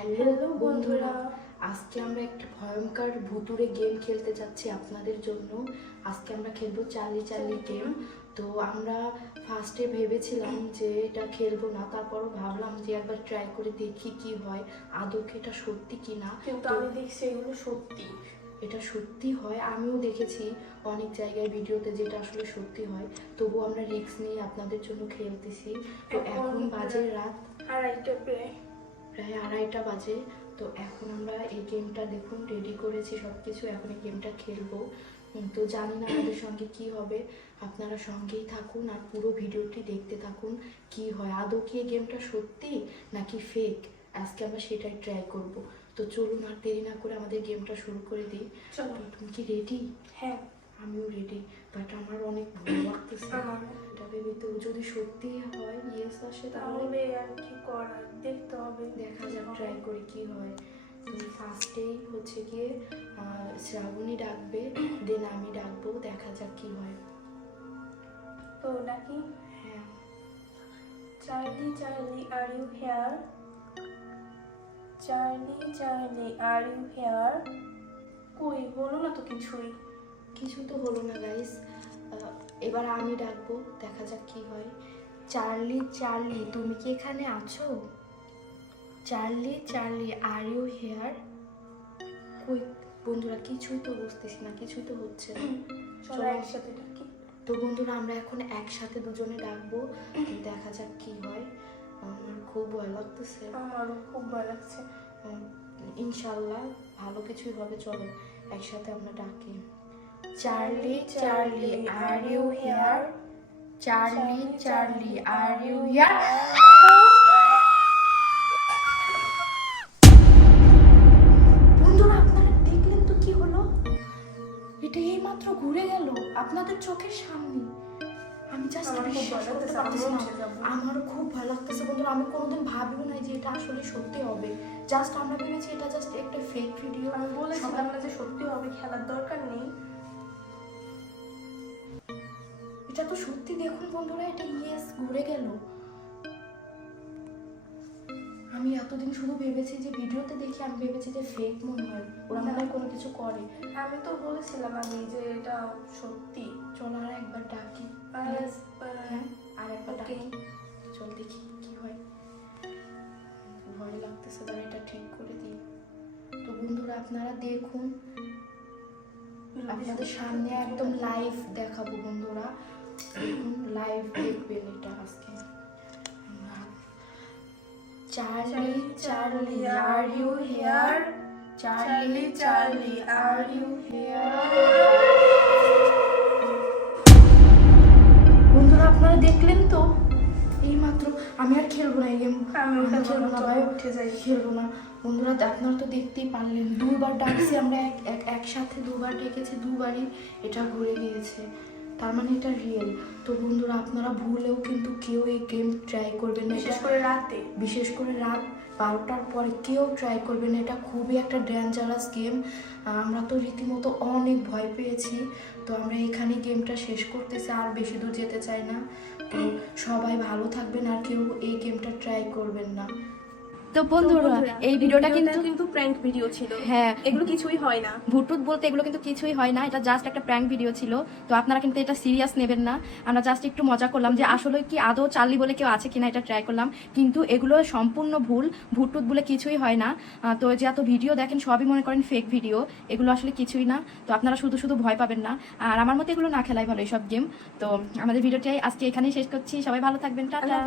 Hello বন্ধুরা, আজকে আমরা একটা ভয়ঙ্কর ভুতুড়ে গেম খেলতে যাচ্ছি আপনাদের জন্য। আজকে আমরা খেলবো চার্লি চার্লি গেম। তো আমরা ফার্স্টে ভেবেছিলাম যে এটা খেলবো না, তারপরও ভাবলাম যে একবার ট্রাই করে দেখি কি হয়, আদৌ কি এটা সত্যি কি না। কিন্তু আমি দেখছি এগুলো সত্যি, এটা সত্যি হয়। আমিও দেখেছি অনেক জায়গায় ভিডিওতে যেটা আসলে সত্যি হয়, তবু আমরা রিস্ক নিয়ে আপনাদের জন্য খেলতেছি। তো এখন বাজে রাত প্রায় 2:30 বাজে। তো এখন আমরা এই গেমটা দেখুন রেডি করেছি সব কিছু, এখন এই গেমটা খেলবো। তো জানি না আমাদের সঙ্গে কি হবে, আপনারা সঙ্গেই থাকুন আর পুরো ভিডিওটি দেখতে থাকুন কি হয়, আদৌ কি এই গেমটা সত্যি নাকি ফেক, আজকে আমরা সেটাই ট্রাই করব। তো চলুন আর দেরি না করে আমাদের গেমটা শুরু করে দিই। চলো। তুমি কি রেডি? হ্যাঁ, আমিও রেডি, বাট আমার অনেক ভয় লাগতেছে। এটা ভেবে তো যদি সত্যি হয় ইয়েস আসে তাহলে আর কি করার, দেখতে হবে, দেখা যাক, ট্রাই করি কি হয়। তো ফার্স্টেই হচ্ছে গিয়ে শ্রাবণী ডাকবে, দেন আমি ডাকবো, দেখা যাক কি হয়। তো নাকি হ্যাঁ, Charlie Charlie are you here, Charlie Charlie are you here. কই হলো না তো কিছুই। কিছু তো হলো না গাইস। এবার আমি ডাকবো, দেখা যাক কি হয়। চার্লি চার্লি তুমি কি এখানে আছো? Charlie Charlie are you here. কই বন্ধুরা, কিছুই তো বুঝতেছি না, কিছুই তো হচ্ছে না। চলো একসাথে ডাকি। তো বন্ধুরা আমরা এখন একসাথে দুজনে ডাকবো, দেখা যাক কি হয়। আমার খুব ভয় লাগতেছে। আমারও খুব ভয় লাগছে। ইনশাল্লাহ ভালো কিছুই হবে। চলো একসাথে আমরা ডাকি। Charlie Charlie are you here, Charlie Charlie are you here. বন্ধুরা আপনারা দেখলেন তো কি হলো, এটা এইমাত্র ঘুরে গেল আপনাদের চোখের সামনে। আমি জাস্ট বিশ্বাস করতে পারতেছি না, আমারও খুব ভালো লাগতেছে বন্ধুরা। আমি কোনোদিন ভাবিও নাই যে এটা আসলে সত্যি হবে। জাস্ট আমরা ভেবেছি এটা জাস্ট একটা ফেক ভিডিও। আমি বলেছিলাম না যে সত্যি হবে, খেলার দরকার নেই। এটা তো সত্যি, দেখুন বন্ধুরা, এটা ইয়েস ঘুরে গেল। আমি এতদিন শুধু ভেবেছি যে ভিডিওতে দেখি, আমি ভেবেছি যে ফেক মনে হয়, ওরা মনে হয় কোনো কিছু করে। আমি তো বলেছিলাম আমি যে এটা সত্যি। চলো আর একবার ডাকি। হ্যাঁ, আর একবার ডাকি। চল দেখি কি হয়। ভয় লাগতেছে, তাহলে এটা ঠিক করে দিই। তো বন্ধুরা আপনারা দেখুন, আপনাদের সামনে একদম লাইভ দেখাবো বন্ধুরা, লাইভ দেখবেন এটা আজকে। Charlie Charlie are you here, Charlie Charlie are you here. বন্ধুরা আপনারা দেখলেন তো এইমাত্র। আমি আর খেলবো না এই গেম, আমি খেলবো না ভাই, উঠে যাই, খেলবো না। বন্ধুরা আপনারা তো দেখতেই পারলেন, দুবার ডাকছি আমরা, একসাথে দুবার ডেকেছি, দুবারই এটা ঘুরে গিয়েছে, তার মানে এটা রিয়েল। তো বন্ধুরা আপনারা ভুলেও কিন্তু কেউ এই গেম ট্রাই করবেন না, বিশেষ করে রাতে, বিশেষ করে রাত 12টার পরে কেউ ট্রাই করবেন না। এটা খুবই একটা ডেঞ্জারাস গেম। আমরা তো রীতিমতো অনেক ভয় পেয়েছি। তো আমরা এখানে গেমটা শেষ করতেছি, আর বেশি দূর যেতে চাই না। তো সবাই ভালো থাকবেন আর কেউ এই গেমটা ট্রাই করবেন না। তো বন্ধুরা এই ভিডিওটা কিন্তু প্র্যাঙ্ক ভিডিও ছিল। হ্যাঁ, এগুলো কিছুই হয় না, ভুটুত বলতে এগুলো কিন্তু কিছুই হয় না, এটা জাস্ট একটা প্র্যাঙ্ক ভিডিও ছিল। তো আপনারা কিন্তু এটা সিরিয়াস নেবেন না, আমরা জাস্ট একটু মজা করলাম যে আসলে কি আদৌ চার্লি বলে কেউ আছে কিনা এটা ট্রাই করলাম, কিন্তু এগুলো সম্পূর্ণ ভুল, ভুটুত বলে কিছুই হয় না। তো যে এত ভিডিও দেখেন সবই মনে করেন ফেক ভিডিও, এগুলো আসলে কিছুই না। তো আপনারা শুধু শুধু ভয় পাবেন না, আর আমার মতে এগুলো না খেলাই ভালো এইসব গেম। তো আমাদের ভিডিওটাই আজকে এখানেই শেষ করছি, সবাই ভালো থাকবেন, টাটা।